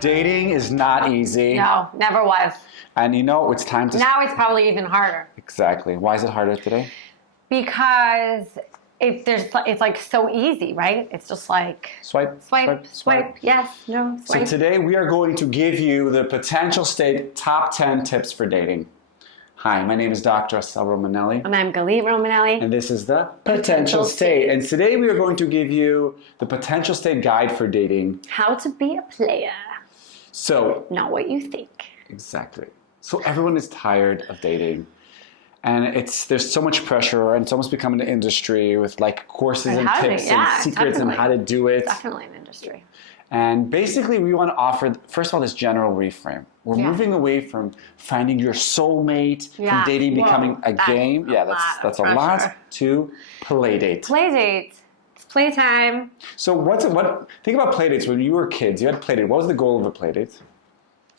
Dating is not easy. No, never was. And you know, it's time to... Now it's probably even harder. Exactly. Why is it harder today? Because it's like so easy, right? It's just like Swipe. yes, no, swipe. So today we are going to give you the potential state top 10 tips for dating. Hi, my name is Dr. Assael Romanelli. And I'm Galit Romanelli. And this is the Potential State. And today we are going to give you the Potential State Guide for dating. How to be a player. So... Not what you think. Exactly. So everyone is tired of dating. And there's so much pressure, and it's almost become an industry with like courses and tips and secrets on how to do it. Definitely an industry. And basically we want to offer, first of all, this general reframe. We're moving away from finding your soulmate, from dating becoming a game. That's a lot, to play date. Play date. It's playtime. So think about play dates. When you were kids, you had play date. What was the goal of a play date?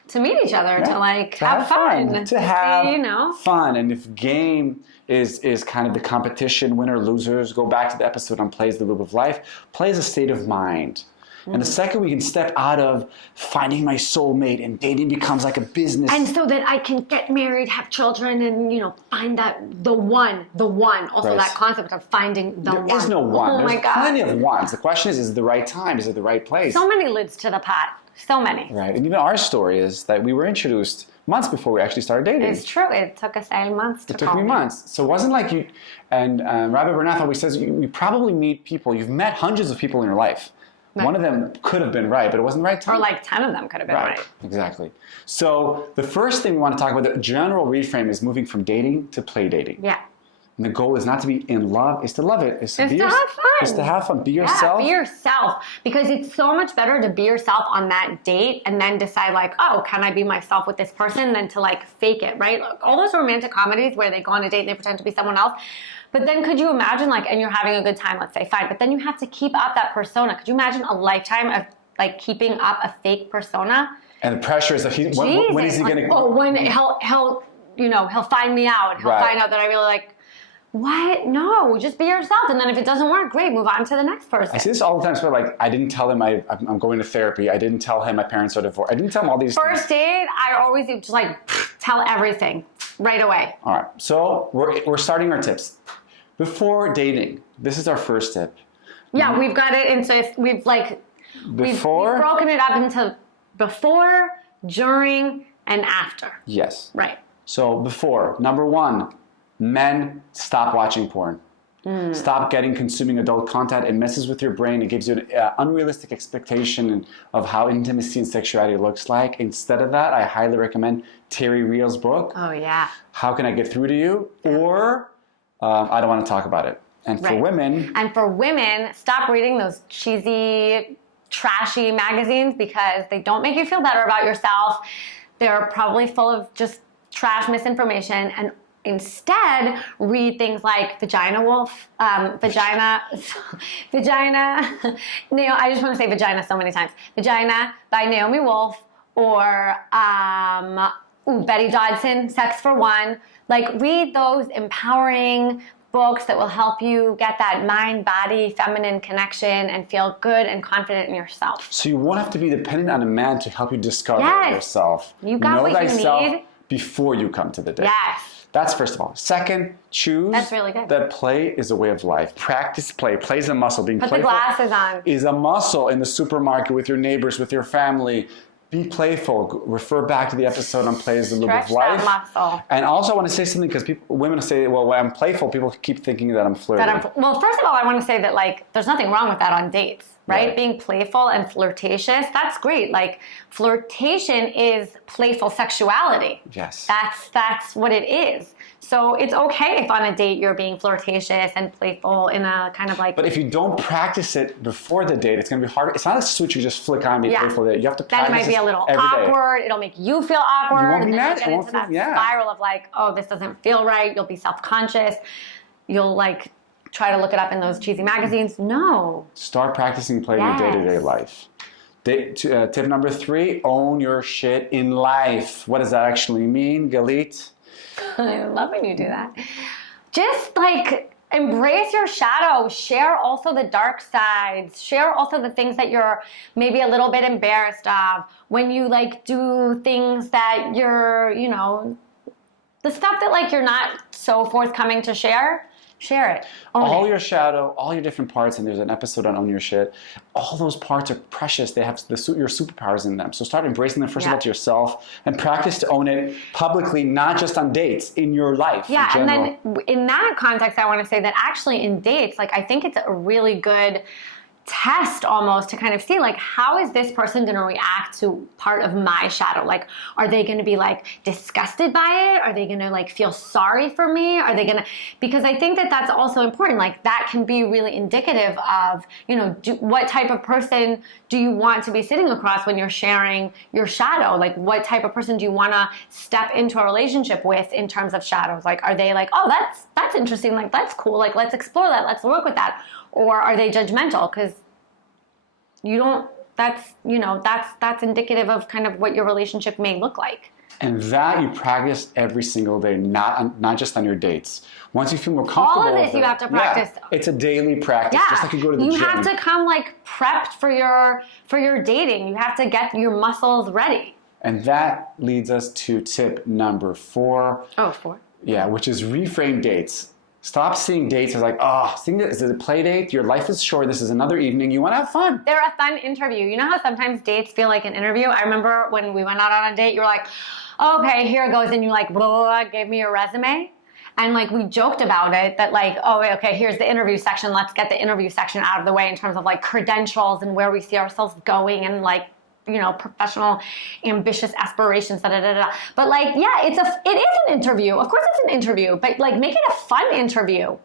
To meet each other, to have fun. To have fun. And if game is kind of the competition, winner, losers, go back to the episode on Play is the Loop of Life. Play is a state of mind. And the second we can step out of finding my soulmate and dating becomes like a business. And so that I can get married, have children, and find the one. Also that concept of finding the one. There is no one. Oh There's my God. plenty of ones. The question is it the right time? Is it the right place? So many lids to the pot. So many. Right. And even our story is that we were introduced months before we actually started dating. It's true. It took Assael months to It took me months. So it wasn't like you, and Rabbi Bernath always says, you probably meet people, you've met hundreds of people in your life. Right. One of them could have been right, but it wasn't the right time. Or like 10 of them could have been right. Exactly. So the first thing we want to talk about, the general reframe, is moving from dating to play dating. Yeah. And the goal is not to be in love, it's to love it. It's to have fun. It's to have fun. Be yourself. Yeah, be yourself. Because it's so much better to be yourself on that date and then decide like, oh, can I be myself with this person, than to like fake it, right? Like, all those romantic comedies where they go on a date and they pretend to be someone else. But then could you imagine and you're having a good time, let's say, fine. But then you have to keep up that persona. Could you imagine a lifetime of like keeping up a fake persona? And the pressure is that when is he going to... Oh, when he'll find me out. He'll find out that I really like... What? No, just be yourself. And then if it doesn't work, great, move on to the next person. I see this all the time. So like, I didn't tell him I'm going to therapy. I didn't tell him my parents are divorced. I didn't tell him all these First date, I always just like tell everything right away. All right. So we're starting our tips. Before dating, this is our first tip. Yeah, we've got it into, we've broken it up into before, during, and after. Yes. Right. So before, number one, men, stop watching porn. Stop consuming adult content. It messes with your brain. It gives you an unrealistic expectation of how intimacy and sexuality looks like. Instead of that, I highly recommend Terry Real's book. Oh, yeah. How Can I Get Through to You? Or I Don't Want to Talk About It. And for women... And for women, stop reading those cheesy, trashy magazines because they don't make you feel better about yourself. They're probably full of just trash misinformation, and instead, read things like Vagina Wolf, Vagina, I just want to say Vagina so many times. Vagina by Naomi Wolf, or Betty Dodson, Sex for One. Like, read those empowering books that will help you get that mind-body feminine connection and feel good and confident in yourself. So you won't have to be dependent on a man to help you discover yourself. You got what you need before you come to the date. Yes. That's first of all. Second, choose that play is a way of life. Practice play. Play is a muscle. Being playful the glasses on. Is a muscle in the supermarket, with your neighbors, with your family. Be playful. Refer back to the episode on Play is the Loop of Life. That muscle. And also I want to say something, because women say, well, when I'm playful, people keep thinking that I'm flirting. Well, first of all, I want to say that there's nothing wrong with that on dates. Right? Being playful and flirtatious, that's great. Like, flirtation is playful sexuality. Yes. That's what it is. So it's okay if on a date you're being flirtatious and playful in a kind of like... But if you don't practice it before the date, it's going to be harder. It's not a switch you just flick on and be playful. You have to practice it. Then it might be a little awkward. It'll make you feel awkward. You won't be mad. Then you'll get into that spiral of like, oh, this doesn't feel right. You'll be self-conscious. You'll try to look it up in those cheesy magazines. No. Start practicing play in your day-to-day life. Tip number 3, own your shit in life. What does that actually mean, Galit? I love when you do that. Just embrace your shadow. Share also the dark sides. Share also the things that you're maybe a little bit embarrassed of. When you like do things that you're, you know, the stuff that like you're not so forthcoming to share. Share it. All your shadow, all your different parts, and there's an episode on Own Your Shit. All those parts are precious. They have your superpowers in them. So start embracing them first of all to yourself, and practice to own it publicly, not just on dates, in your life. Yeah, and then in that context, I want to say that actually in dates, like I think it's a really good test almost to kind of see like how is this person going to react to part of my shadow. Like, are they going to be like disgusted by it? Are they going to like feel sorry for me? Are they going to, because I think that that's also important. Like that can be really indicative of, you know, what type of person do you want to be sitting across when you're sharing your shadow? Like what type of person do you want to step into a relationship with in terms of shadows? Like, are they like, oh, that's interesting. Like, that's cool. Like, let's explore that. Let's work with that. Or are they judgmental? Because you don't, that's indicative of kind of what your relationship may look like. And that you practice every single day, not just on your dates. Once you feel more comfortable all of this you have to practice. Yeah, it's a daily practice, just like you go to the gym. You have to come like prepped for your dating. You have to get your muscles ready. And that leads us to tip number 4. Oh, 4. Yeah, which is reframe dates. Stop seeing dates as like, oh, this is a play date. Your life is short. This is another evening. You want to have fun. They're a fun interview. You know how sometimes dates feel like an interview? I remember when we went out on a date, you were like, okay, here it goes. And you like, blah, blah, blah, gave me your resume. And like we joked about it that like, oh, okay, here's the interview section. Let's get the interview section out of the way in terms of like credentials and where we see ourselves going and like, you know, professional, ambitious aspirations, da da da da. But like, yeah, it is an interview. Of course, it's an interview, but like, make it a fun interview.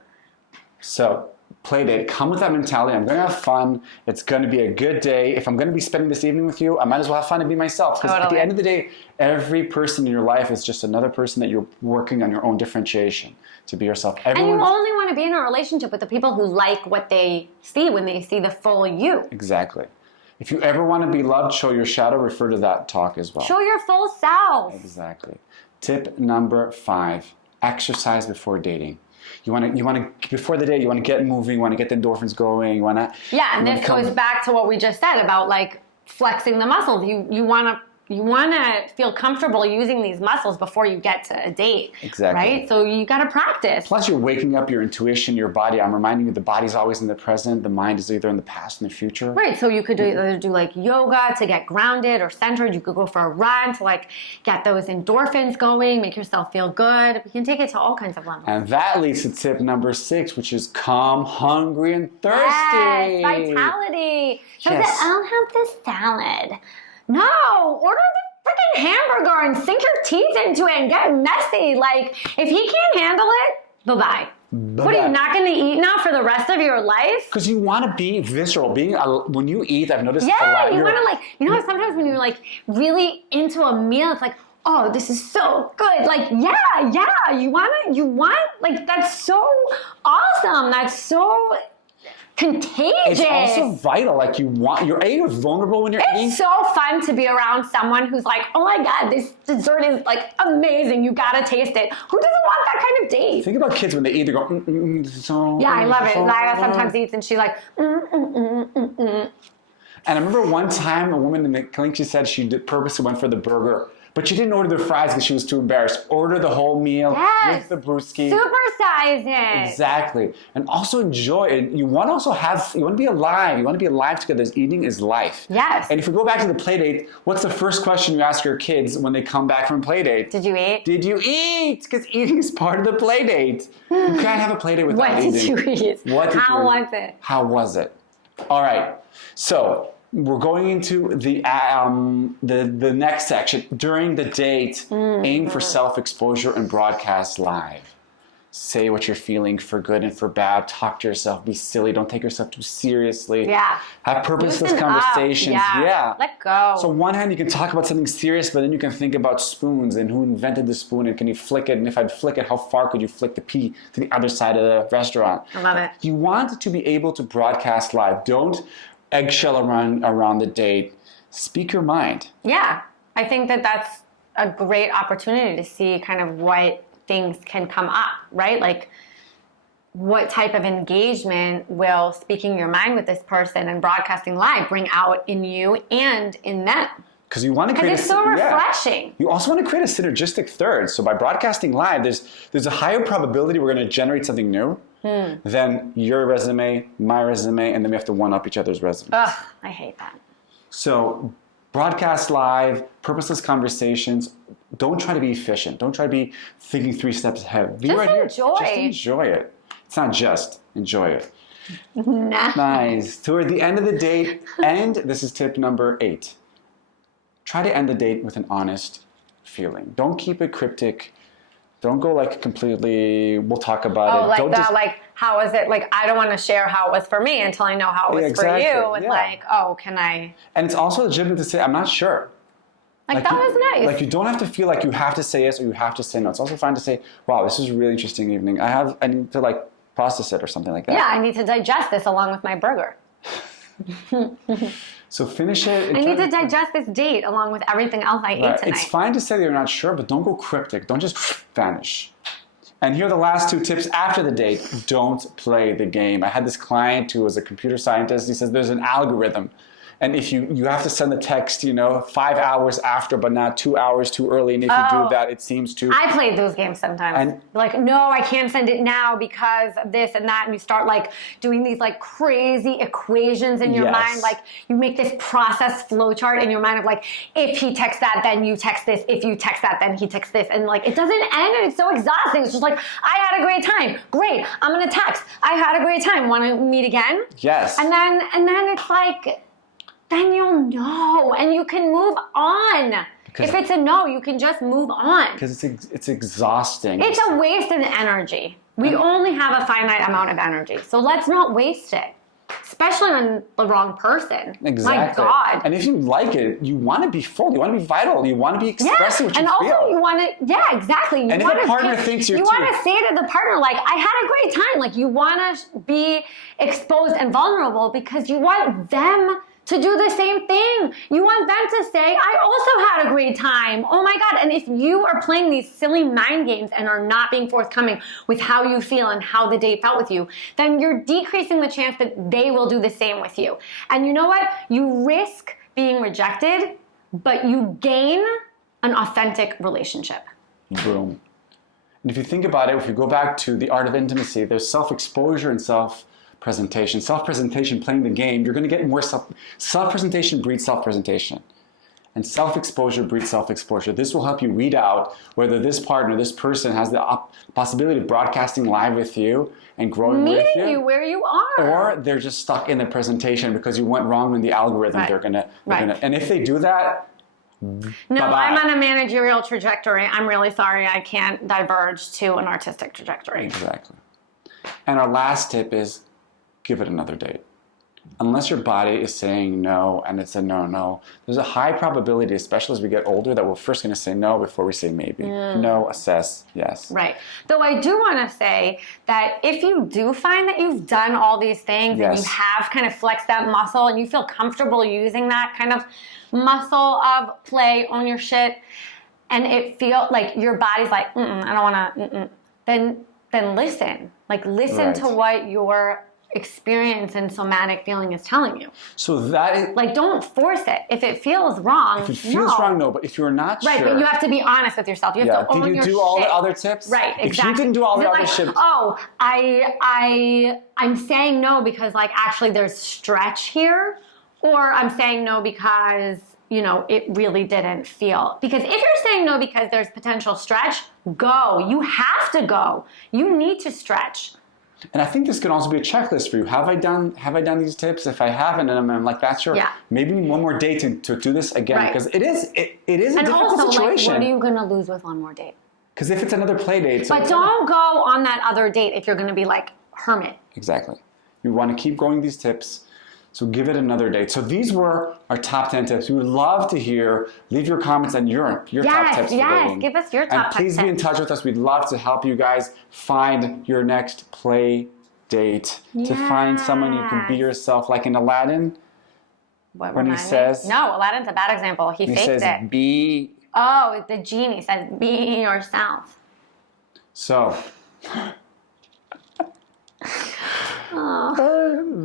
So, play date. Come with that mentality. I'm going to have fun. It's going to be a good day. If I'm going to be spending this evening with you, I might as well have fun and be myself. Because at the end of the day, every person in your life is just another person that you're working on your own differentiation to be yourself. And you only want to be in a relationship with the people who like what they see when they see the full you. Exactly. If you ever want to be loved, show your shadow, refer to that talk as well. Show your full self. Exactly. Tip number 5, exercise before dating. You want to before the date, you want to get moving, you want to get the endorphins going, you want to... Yeah, and this goes back to what we just said about like flexing the muscles. You want to feel comfortable using these muscles before you get to a date. Exactly. Right? So you got to practice. Plus you're waking up your intuition, your body. I'm reminding you the body's always in the present. The mind is either in the past and the future. Right. So you could either do like yoga to get grounded or centered. You could go for a run to like get those endorphins going, make yourself feel good. You can take it to all kinds of levels. And that leads to tip number 6, which is come hungry and thirsty. Yes, vitality. So Yes. I'll have this salad. No, order the freaking hamburger and sink your teeth into it and get messy. Like, if he can't handle it, bye-bye. What, are you not going to eat now for the rest of your life? Because you want to be visceral. When you eat, I've noticed a lot. Yeah, you want to like, you know how sometimes when you're like really into a meal, it's like, oh, this is so good. Like, yeah, you want, like, that's so awesome. That's so contagious. It's also vital. Like you're vulnerable when you're eating. It's so fun to be around someone who's like, oh my God, this dessert is like amazing. You gotta taste it. Who doesn't want that kind of date? Think about kids when they eat, they go, so. Yeah, I love it. Lyra sometimes eats and she's like, And I remember one time a woman in the clinic, she said she purposely went for the burger. But she didn't order the fries because she was too embarrassed. Order the whole meal with the brewski. Supersize it. Exactly. And also enjoy it. You want to be alive. You want to be alive together. Eating is life. Yes. And if we go back to the play date, what's the first question you ask your kids when they come back from play date? Did you eat? Did you eat? Because eating is part of the play date. You can't have a play date without eating. What did you eat? How was it? How was it? All right. So we're going into the next section. During the date, aim for self-exposure and broadcast live. Say what you're feeling for good and for bad. Talk to yourself. Be silly. Don't take yourself too seriously. Yeah. Have purposeless Loosen conversations. up. Yeah. Let go. So on one hand, you can talk about something serious, but then you can think about spoons and who invented the spoon and can you flick it? And if I'd flick it, how far could you flick the pea to the other side of the restaurant? I love it. You want to be able to broadcast live. Don't eggshell around the date. Speak your mind. Yeah. I think that that's a great opportunity to see kind of what things can come up, right? Like what type of engagement will speaking your mind with this person and broadcasting live bring out in you and in them. Because you want to create it's so refreshing. You also want to create a synergistic third. So by broadcasting live, there's a higher probability we're going to generate something new than your resume, my resume, and then we have to one-up each other's resumes. Ugh, I hate that. So broadcast live, purposeless conversations. Don't try to be efficient. Don't try to be thinking 3 steps ahead. Be right enjoy. Here. Just enjoy it. It's not just enjoy it. Nah. Nice. Toward the end of the date, and this is tip number 8. Try to end the date with an honest feeling. Don't keep it cryptic. Don't go like completely, we'll talk about it. Like don't that, like, how is it? Like, I don't want to share how it was for me until I know how it was for you. And like, oh, can I? And it's also legitimate to say, I'm not sure. Like that was nice. Like you don't have to feel like you have to say yes or you have to say no. It's also fine to say, wow, this is a really interesting evening. I need to like process it or something like that. Yeah, I need to digest this along with my burger. So finish it. I need to digest this date along with everything else I ate tonight. It's fine to say that you're not sure, but don't go cryptic. Don't just vanish. And here are the last 2 tips after the date. Don't play the game. I had this client who was a computer scientist. He says there's an algorithm. And if you have to send the text, 5 hours after, but not 2 hours too early. And if you do that, it seems to... I played those games sometimes. Like, no, I can't send it now because of this and that. And you start like doing these like crazy equations in your mind. Like you make this process flow chart in your mind of like, if he texts that, then you text this. If you text that, then he texts this. And like, it doesn't end and it's so exhausting. It's just like, I had a great time. Great. I'm going to text. I had a great time. Want to meet again? Yes. And then it's like... then you'll know and you can move on. If it's a no, you can just move on. Because it's exhausting. It's a waste of energy. We only have a finite amount of energy. So let's not waste it. Especially on the wrong person. Exactly. My God. And if you like it, you want to be full. You want to be vital. You want to be expressing what you feel. And also you want to, exactly. And if a partner thinks you're you want to say to the partner, like, I had a great time. Like, you want to be exposed and vulnerable because you want them to do the same thing. You want them to say, I also had a great time. Oh my God. And if you are playing these silly mind games and are not being forthcoming with how you feel and how the date felt with you, then you're decreasing the chance that they will do the same with you. And you know what? You risk being rejected, but you gain an authentic relationship. Boom. And if you think about it, if you go back to the art of intimacy, there's self-exposure and self-presentation. Self-presentation, playing the game, you're going to get more self-presentation breeds self-presentation. And self-exposure breeds self-exposure. This will help you weed out whether this partner, this person has the possibility of broadcasting live with you and growing with you. Meeting you where you are. Or they're just stuck in the presentation because you went wrong in the algorithm. Right. They're gonna, and if they do that, no, bye-bye. I'm on a managerial trajectory. I'm really sorry. I can't diverge to an artistic trajectory. Exactly. And our last tip is give it another date. Unless your body is saying no and it's a no, there's a high probability, especially as we get older, that we're first going to say no before we say maybe. No, assess, yes. Right. Though I do want to say that if you do find that you've done all these things and you have kind of flexed that muscle and you feel comfortable using that kind of muscle of play on your shit and it feels like your body's like, I don't want to, then listen. Like listen to what your experience and somatic feeling is telling you. So that is... like, don't force it. If it feels wrong, if it feels wrong, no. But if you're not sure... right, but you have to be honest with yourself. You have to own your shit. Did you do all the other tips? Right, exactly. If you didn't do all the other tips... oh, I'm saying no because, like, actually there's stretch here. Or I'm saying no because, you know, it really didn't feel. Because if you're saying no because there's potential stretch, go. You have to go. You need to stretch. And I think this can also be a checklist for you. Have I done these tips? If I haven't, and I'm like, that's your maybe one more date to do this again because it is a difficult situation. Like, what are you gonna lose with one more date? Because if it's another play date, but don't go on that other date if you're gonna be like hermit. Exactly. You want to keep going these tips. So give it another date. So these were our top 10 tips. We would love to hear. Leave your comments on your top tips. Yes, give us your top tips. And please be in touch with us. We'd love to help you guys find your next play date. To find someone you can be yourself, like in Aladdin. When he says... no, Aladdin's a bad example. He faked says, it. Be... oh, the genie says, be yourself. So...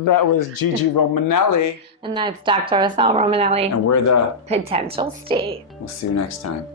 That was Gigi Romanelli. And that's Dr. Assael Romanelli. And we're the Potential State. We'll see you next time.